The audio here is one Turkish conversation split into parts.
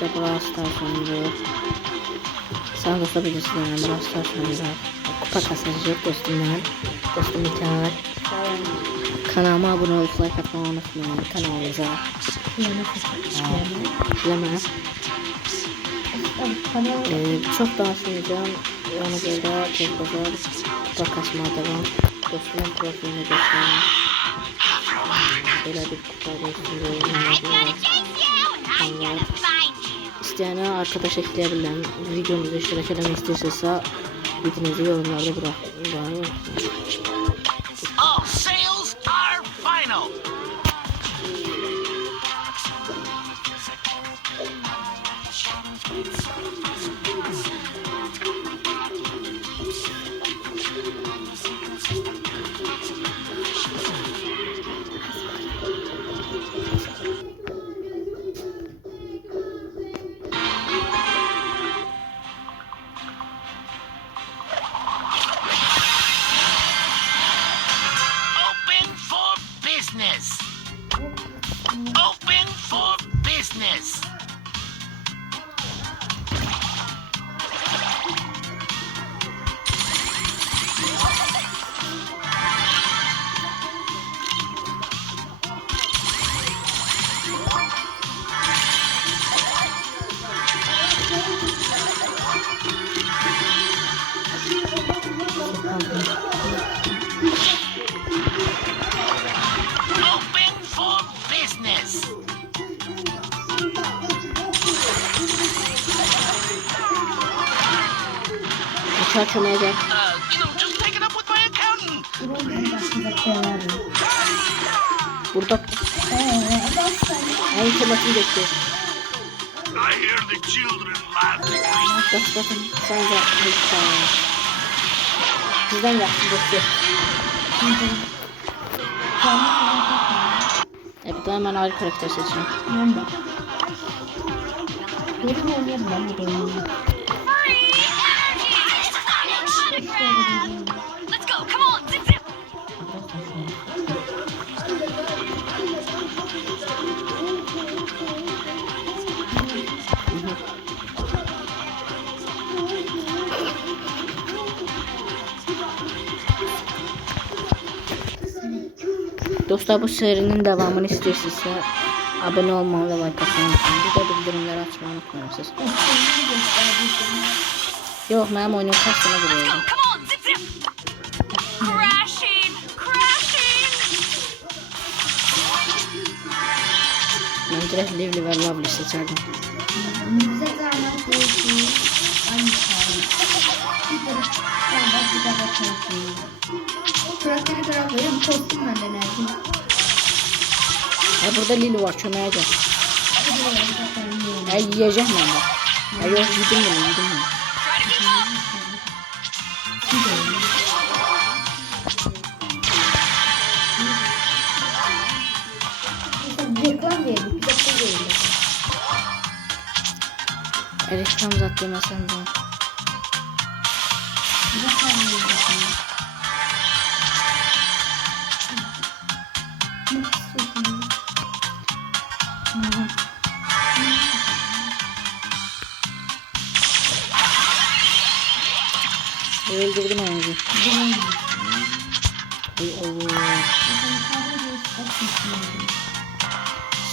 birlikte Brawl Stars oynuyor. Sana dostlar videosu denen Brawl Stars oynuyor. Kupa kasacak dostumlar. Dostum İlker. Kanalıma abone olup like atmayı unutmayın. Kanalımıza. İşleme. Çok daha sunacağım. Ona göre çok güzel kupa kasmaya devam. Dostumun profiline geçelim. Böyle bir kupa dostum. İsteyene arkadaş ekleyebilirim. Videomuzu iştirak etmek istiyorsa videonuzu yorumlarda bırakın. All sales are final. Open for business. Open for business. Open for business. Uçağı çömeyecek. Just take it up with my accountant. Burada en temasını bekliyor. I hear the children laughing. Bakın sen de bizden yapsın bekliyor. Bir de hemen ayrı karakter seçeceğim. Let's go, come on, zip zip. Dostlar bu serinin devamını istiyorsanız abone olmayı ve like atmayı unutmayın. Bir de bildirimleri açmayı unutmayın siz. Yok benim oyunum kaç sene Let's duruyor. go, come on, zip zip. Crashing, crashing. Ben direkt Lively ve Lovely seçerdim. Burada Lily var çömeyecek. Yiyeceğim ben de. Yok yedim bunu. Try to keep up. Reklam zaten mesela bu. Öldürdüm ağzı.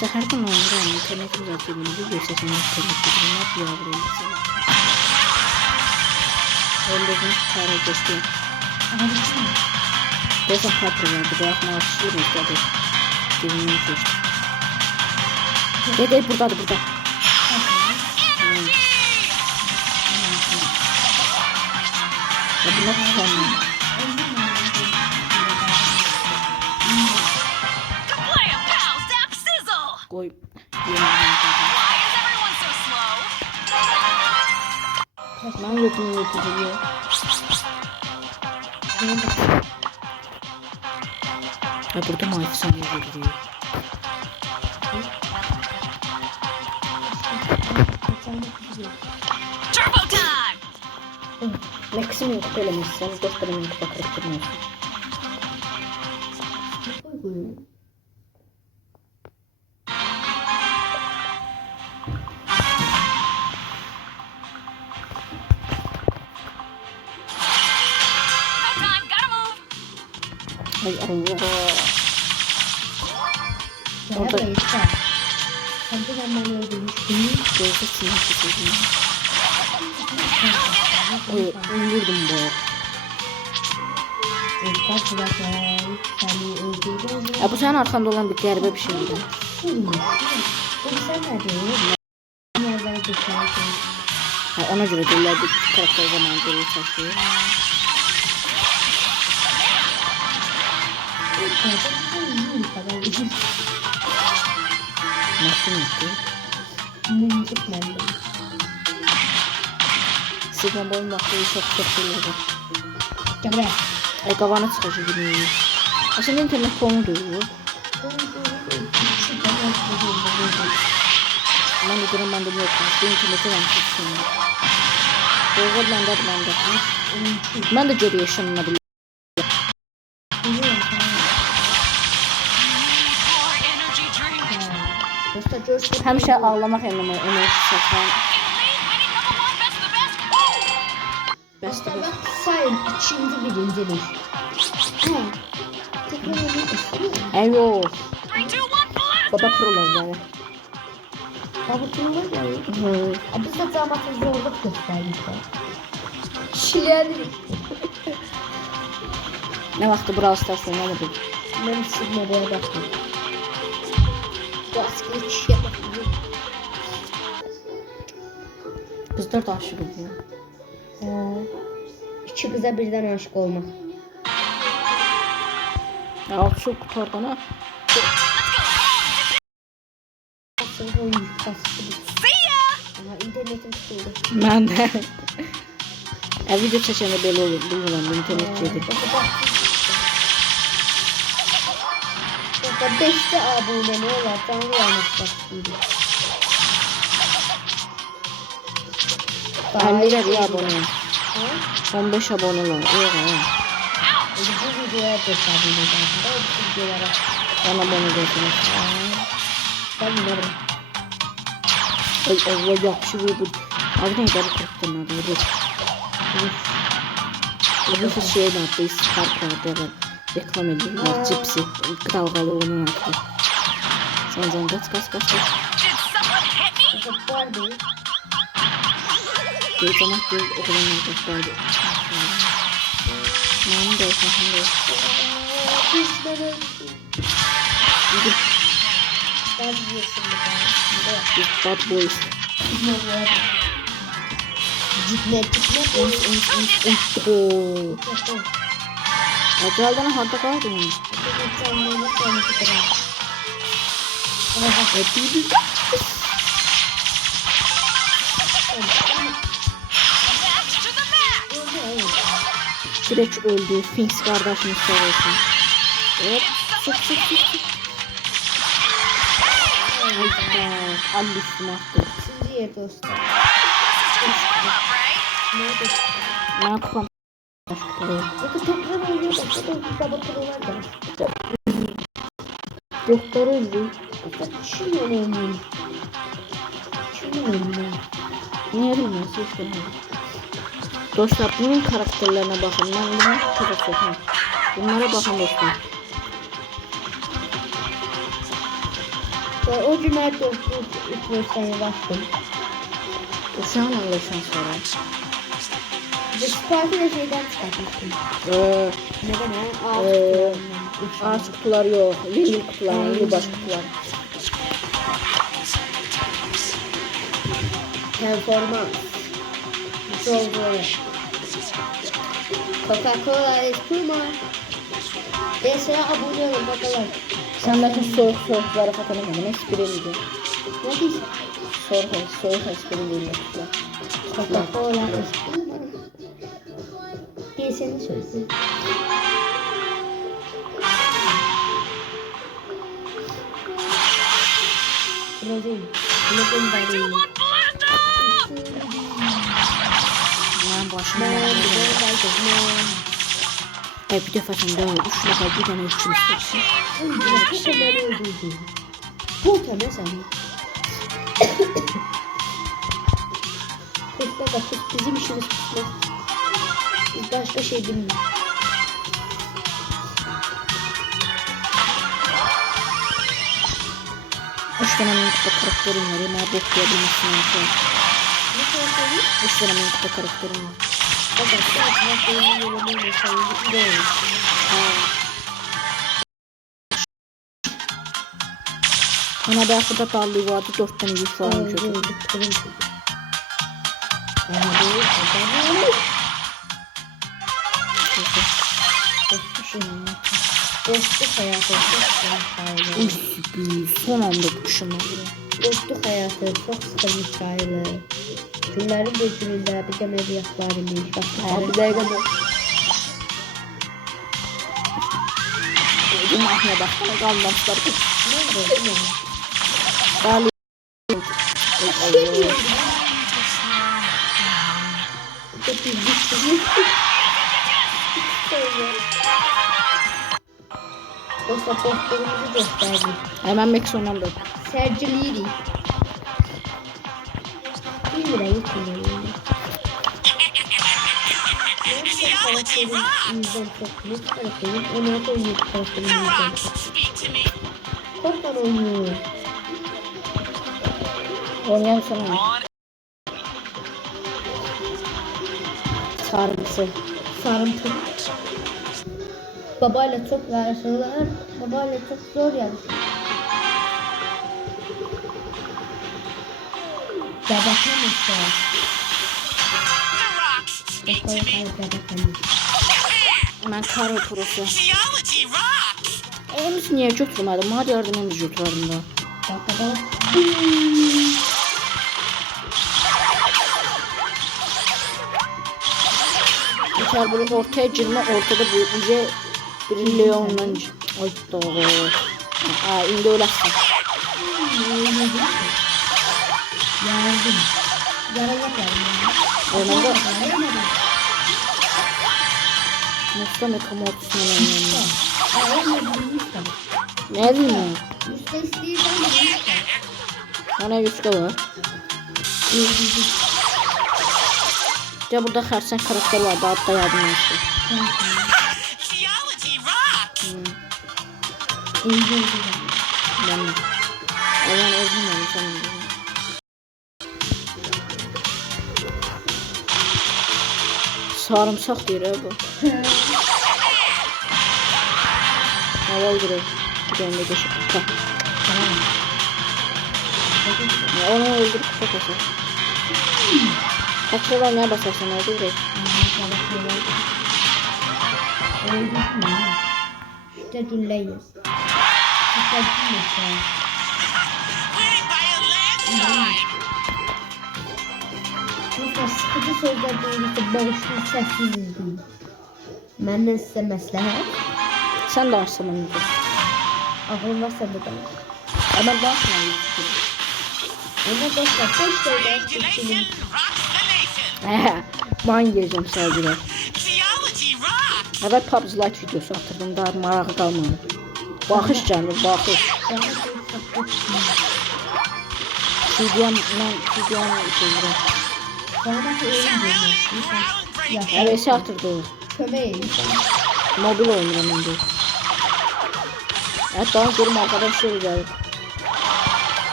Seherden onlara internetim zaten bunu bir sesini internetim ne yapıyor buraya mesela. Öldürdüm kara geçti. Desa patron vardı bırakma açışıyor mu istedi. Dibimden geçti. Dede burada. Ya bu nasıl sanıyor? Kablam, pow, zap, sizzle. Koy. Why is everyone so slow? Ben götürüyor. Ya burada mı efsane geliyor? Turbo time. Maximum kupa elemezsen göstermenin kupa kırıktırmıyorsun. Hay Allah. Orada yeter. Sen de ben öldürmüştüm. Gözde sinir tutuyorum. Oy, öldürdüm bu. Kaç bakayım. Seni öldürdüm. Ya bu senin arkanda olan bir qəribə bir şeydi. Bunu sen nerede? Nerede geçerken? Ha, ona göre deyirlər bir karakter zaman geri çəkir. Maşın yoxdur. Sigma boyun vaxtı çox şeylər. Gələ. Ay qavanı çıxacaq günü. Aslında internet konu duyuyor. Ben de durum bende yok. İnternete ben çıksın. Doğru bende. Ben de geri yaşanılabilir. More energy drink. Həmişə ağlamaq enerjisi saçan. Best the best. Woo! Bəsdir. Bak sayın ikinci birincilik. Ay yok. 3, 2, 1, blast! Baba prolar var. Babutunu var ya. Hı. Biz de damatın zorluk göstermişler. Şiledik. Ne vaxtı Brawl Stars oynamadım. Ben sigmaya baktım. Baskı çiğe bakıyorum. Kızlar da aşık ediyor. İki kıza birden aşık olmak. Ya çok kurtardan ha. Aslında o yük bastı. See ya! Ama internetim tutuldu. Ben de. Video çəkəndə belə olur. Bilmirəm, bu internet gedir. Burada 5'te abone var. Canlı yaymak başlıyor. 50'lər ya abone. Ha? 15 abone var. Yok ha. Bu videoya da abone zaten. Bu videolara. Ben abone değilim. Ben bilirim. Ay Allah yaxşı bu. Abi ne kadar korktum adı. Bu şey ne yaptı? Sparklarda reklam ediyorlar. Cipsi. Dalgalı onun altı. Sen kaç. Did someone hit me? Bu var değil. Bir zaman bir okulun arkadaşlardı. Namı da olsun. Ben biliyorsun bu kadar. Biz bad boys. Gitme. Ooo. Acaldan harda kaldı mı? Match to the match! Direkt öldü. Finks kardeşimiz sağ olsun. Hop. Sık. Al üstüme attı. Şimdi yer dostlar. This is just warm up, right? Ne yapalım? Bakın tekrar oynuyor. Bakın baba kurular da. Doktor öldü. Bakın şimdi oynuyor. Ne bilmiyorsun işte. Dostlar bunun karakterlerine bakın. Ben bunu çok seviyorum. Bunlara bakın dostlar. O günler dostlar üstüne bastım. Uşağın anlaşan sonra. Ve Spark'ı da şeyden çıkartmıştım. Neden ha? Ağaç kutular yok. Yeni kutular, yılbaşı kutular. Performans. Zorlu. Coca-Cola espuma. DS'ye abone olun bakalım. Sen bakın soğuk zarafatını espri miydi? Ne diyorsun? Soğuk espri değil. Coca-Cola espuma. DS'ni söyle. Brazil. Legendary. Ben başıma bir defa şimdi 3 defa bir tane üçümüz. Bu kadar öldürdü. Bu kadar sen. Kutla da bizim işimiz tutmaz. Biz başka şey bilmiyoruz. tane benim kupa karakterim var. Ama bok diyebilmezsin. Ne kadar söyleyeyim? 3 tane benim kupa karakterim var. Baba sen oyunun yorumunu sayın. Değil. Bana belki de darlığı vardı 4 tane yük falan kötü. Dostluk hayatı çok sıkılmış aile. Son anda kuşum Dostluk hayatı çok sıkılmış aile. Günlerin bir gününde bir de medyaklarıymış. Abi de gel. Bu mahne bak. Kalmamışlar. Ne oldu? Darlığı. Dostlar dostluğumuzu gösterdik. Hemen Max ondan Sergio Liri. 1 lira geçmiyor. Karakterimizden çok büyük karakterim. 16-17 karakterimizden çok. Speak to me. Korktan oynuyor. Oynayan sana. Sarımsı. Sarımtı. Babayla çok yarışıyorlar. Babayla çok zor yarışıyor. Babakamışlar. The rocks. Speak to me. Babakamış. Ben karo prosu. Geology rocks. Ems niye götürmedim? Hadi yardım Ems götürelim da. Baba. Yeter bunu ortaya girme ortada bu uca bir Leon'dan ay doğru. Aa indi ölesin. Yardım. Yarayacaklar. Oyunda Musta mekamortusunu oynuyorum. Ne bileyim. Üstte isteyeceğim. Bana yüzde var. Ya burada Hersen karakter vardı hatta yardım etsin. Geology rocks. Ben de. Allah'ın özüm var sen de. Sarımsak diyor ha bu. Havalı duruyor. Bir tane de geçip kupa. Ya onu öldürüp kupa kasar. Kaç lira ne basarsan öldür direkt. İşte gülleyiz. İşte gülleyiz. Winning by a landslide. Dostlar sıkıcı sözler değil ki boşluğu sessiz değil. Benden size məsləhət. Sen de açsana onu. Ağlım varsa da danış. Ama ben sana Ama dostlar 5 dəqiqə Triangulation rocks the nation. ben gireceğim sadece. Geology rocks. Evet PUBG Lite videosu atırdım daha marağı kalmadı. Bakış canım bakış. Videom şeyleri. Bana ki oyun görmüş. Groundbreaking. Evet atırdı. Kömək. Mobil oynuyorum ben de. Evet daha görüm arkadaş şey geldi.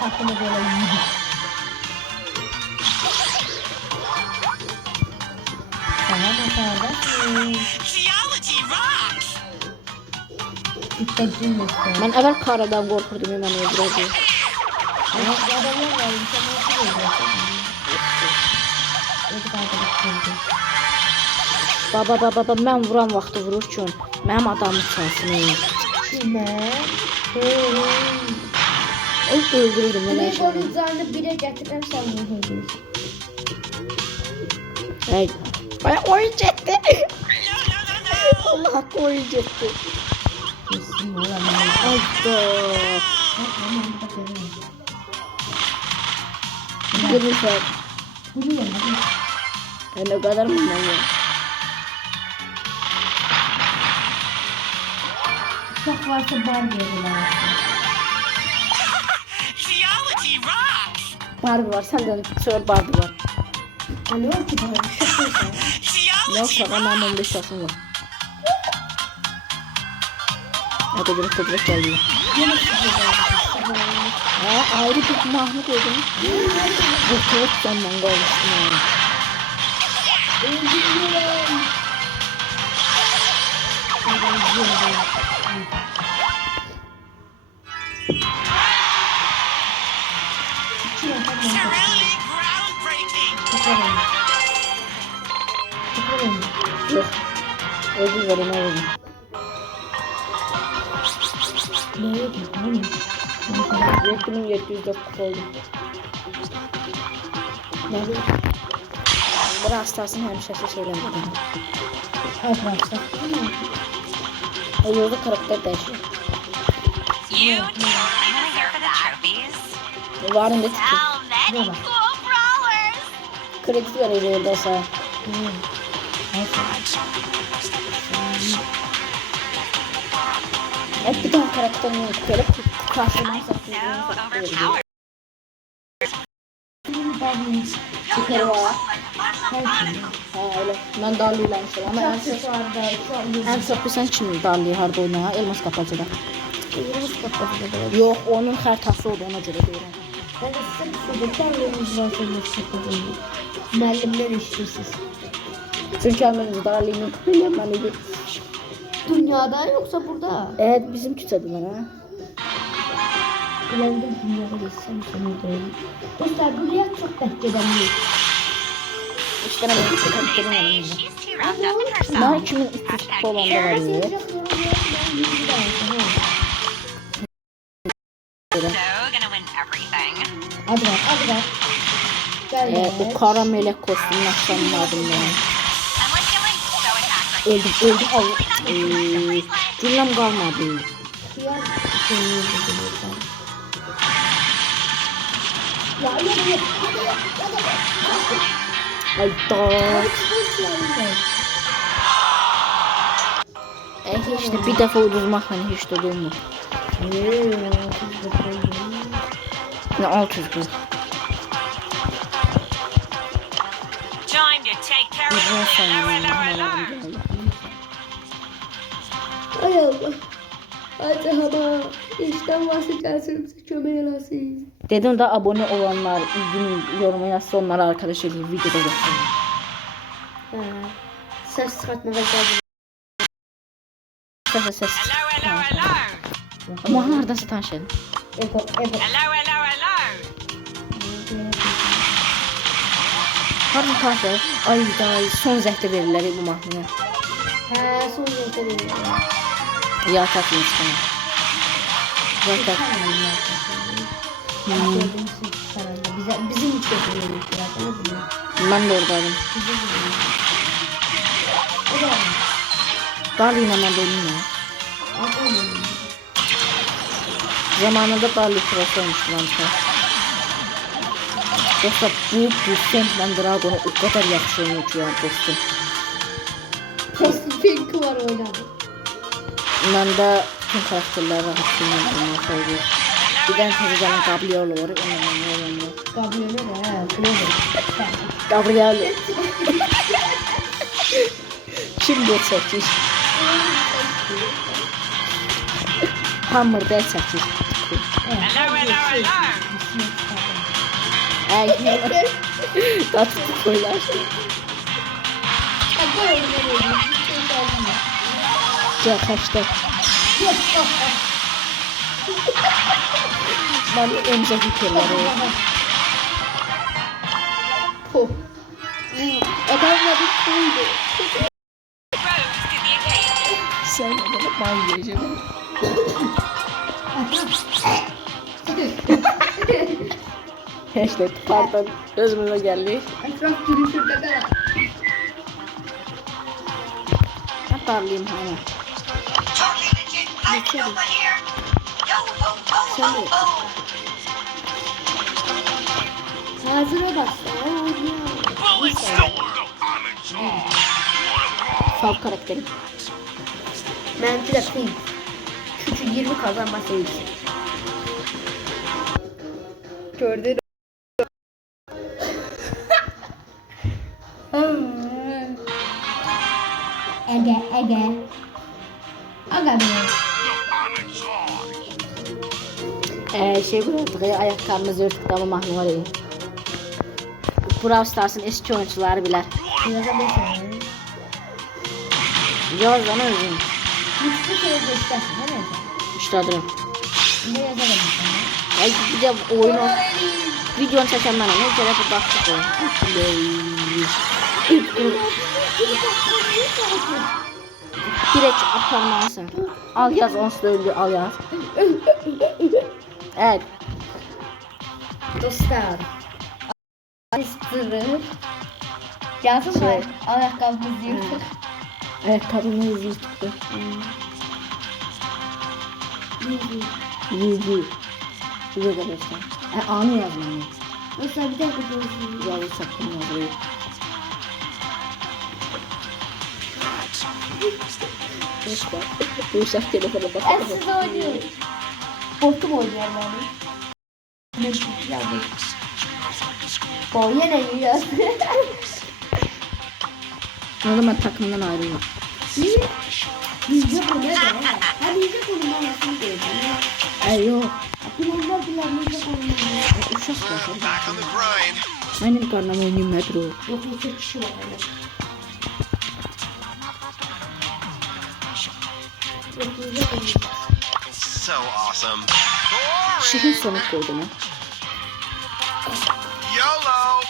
Takımı belə yedik. Tamam arkadaşlar. Geology rocks. İşte gülmesin. Ben evvel karadan korkurdum hemen öldüreceğim. Adamlar var. İnsan nasıl oluyor? Ödük arkadaşlar. Baba ben vuran vaxtı vururken mənim adamı çalsın. Kimə? Öldürürüm ben Bir her şeyi. oyuncağını birə gətirəm sən bunu öldürürsən. Ay. Ay oyun çekti. No, no, no, no. Allah hakkı oyun çekti. Kesin oğlan. Ay da. Gülüşler. Bunu var. Ben o kadar mı ya? Çok varsa bar verirler. Geology rocks. Barbie var senden sonra Barbie var. Hani o ki bana bir şey koysa. Yok Geology şaka ben 15 yaşım var. Hadi direkt geldi. Yine sıkıyor. Ayrı bir mahnı koydum. Kurtulup sondan kalmıştım yani. Truly groundbreaking. Yok. Özür verin oğlum. Neye gidiyorsun? 7704 kupa oldu. Nerede? Brawl Stars'ın hemşesi söylemedim. Arkadaşlar. O yolda karakter değişiyor. You totally deserve the trophies. Varın da tiki. How many Bravo. cool brawlers! Kredi veriyor da sana. Hep bir tane karakterini böyle karşıdan So overpowered. Süper var. Ha öyle. Ben darlıylamışım ama en çok bir sen kimi darlıyı harda oynaya? Elmas kapacıda. Yok onun xərtası oldu ona göre deyirəm. Ben de size bir tane var senin müəllimdən eşitirsiniz. Çünkü Ermeniz darlıyını kupaylamalıydı. Dünyada yoksa burada? Evet bizim küçədiler ha. Ulandım dünyada geçsem seni değil. Dostlar buraya çok bekleyemeyiz. İşte ben de karakterim Say yanımda. she's too wrapped up in herself. Bunlar kimin üstü kupa olan da var ya. So gonna win everything. Hadi ver, hadi ver. Gel O kara melek kostümünü akşamın adını yani. I'm like feeling so attacked right Öldüm al. Cümlem kalmadı. Ya ya. Ay da. İşte bir defa uduzmak hani hiç de durmuyor. Ne 640. Time to take care of Uzun the hello, sonra hello, hello. Ay Allah. Hadi hava. İşten bahsedersin. Çömeğe nasıl? Dedim de abone olanlar ilginin yoruma yazsa onlara arkadaş edeyim videoda göstereyim. Ses çıkartmaya geldim. Ses. Hello, hello, hello. Ama neredeyse tanışalım. Ego. Hello, hello, hello. Harbi tanışalım. Ay da son zəhdə verirlər bu mahnıya. He son yolda Ya takayım sana. Zaten. Bizim için yapıyoruz biraz. Ben de oradaydım. Darlıyla ben benim ya. Zamanında Darlı Cross olmuştu lan. Yoksa büyük bir Sandman Dragon'u o kadar yaxşı oynuyor ki ya dostum. Pink var oynadı. Ben de bütün karakterleri rahatsızlandım. Bir tane tezgahın Gabriel var. Onunla oynuyor. Gabriel'e de he. Clover. Gabriel. Şimdi çekiş. Hammer'da çekiş. Hello, hello, hello. Ay, tatlı koylar. Ya kaçtı. Ben de önce hikayeleri. Adamla bir koydu. Rose to the occasion. Sen de ben geleceğim. İşte pardon özümüze geldi. Etraf gülüşürde kadar. Ben parlayayım hemen. Totally legit. I'm over here. Yo, ho, ho, ho, ho. Hazıra bak. Bullet storm. Sağ karakterim. Benimki de Pink. Şu 20 kazanma serisi. Gördün. Ege. Aga be. Şey bıraktık ya, ayakkabımızı örtük ama mahnı var ya. Brawl Stars'ın eski oyuncuları bilir. Yazabilirsin. Yaz lan özüm. Hiçbir şey göstersin değil mi? Üstadım. Ne yazabilirsin? Ya bir de oyunu videonu çeken bana ne kere bu baktık oyun. Direkt aparmalısın. Al yaz onsuz da öldü al yaz. Evet. Dostlar. Bastırır. Yazın mı? Şey. Ayakkabımızı yırtık. Ayakkabımı yüzü çıktı. Yüzü. Yüzü de beşten. Anı yazmam. Dostlar bir dakika dostlar. Yazı sakın yazıyor. Bu uşak telefona Ben bakalım. size oynuyorum. Botum oynuyorum ben. Ne yapayım? O yine yiyor. Oğlum ben takımdan ayrıldım. Niye? Bizde bu ne de? Ha bizde bunun anasını gördüm. Yok. Bilenler bizde bunun. Uşak var. Back on the grind. Benim karnım oynayayım metro. Yok iki kişi var öyle. Yok bizde bunun. So awesome. Şirin Boring. sonu koydum ha. YOLO.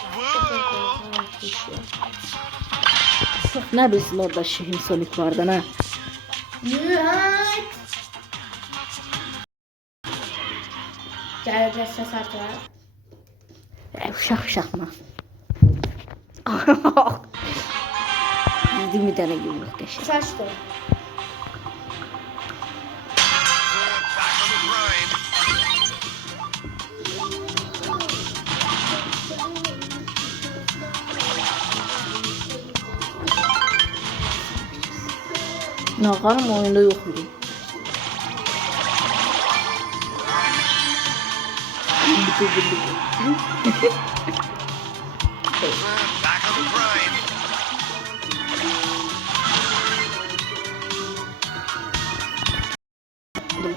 Woo. Ne bilsin orada Şirin Sonic vardı ha. Nihat. Gel ses atla. Uşak mı? Bildiğim bir tane yumruk geçti. Saçtı. Back on the grind. Nakarım oyunda yok idi. Back on the grind.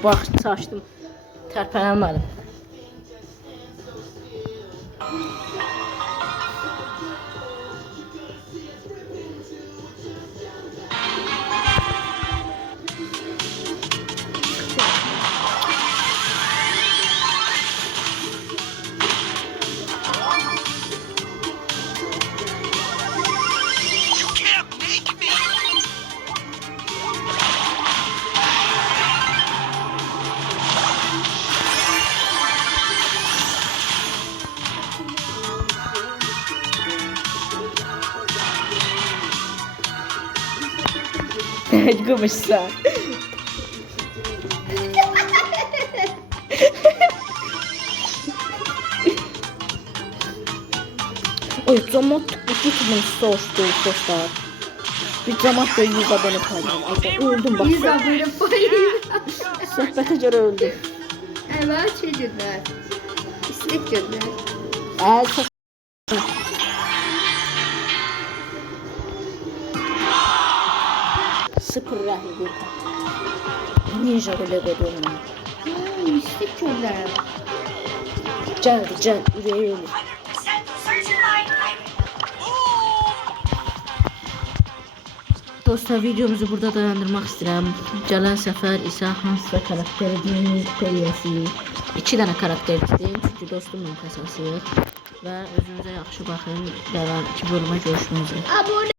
Bak saçtım. Terpelenmedim. You can't make me. Gümüşler. Ой, замок действительно сошту состав. Bir zamandır 100 abone kaldım. Ay, öldüm bak. 100 abone koyayım. Sohbete göre öldüm. Evet çocuklar. İstek gönder. Çok... Sıfır rahibi. Ninja böyle koyuyorum. İstek gönder. Can, yüreği ölür. Dostlar videomuzu burada dayandırmak istedim. Gələn səfər isə hansısa karakterimin peyəsi. 2 dənə karakter istəyim çünki dostumla kasası. Və özünüzə yaxşı baxın. Gələn 2 bölümə görüşmək üzrə. Abone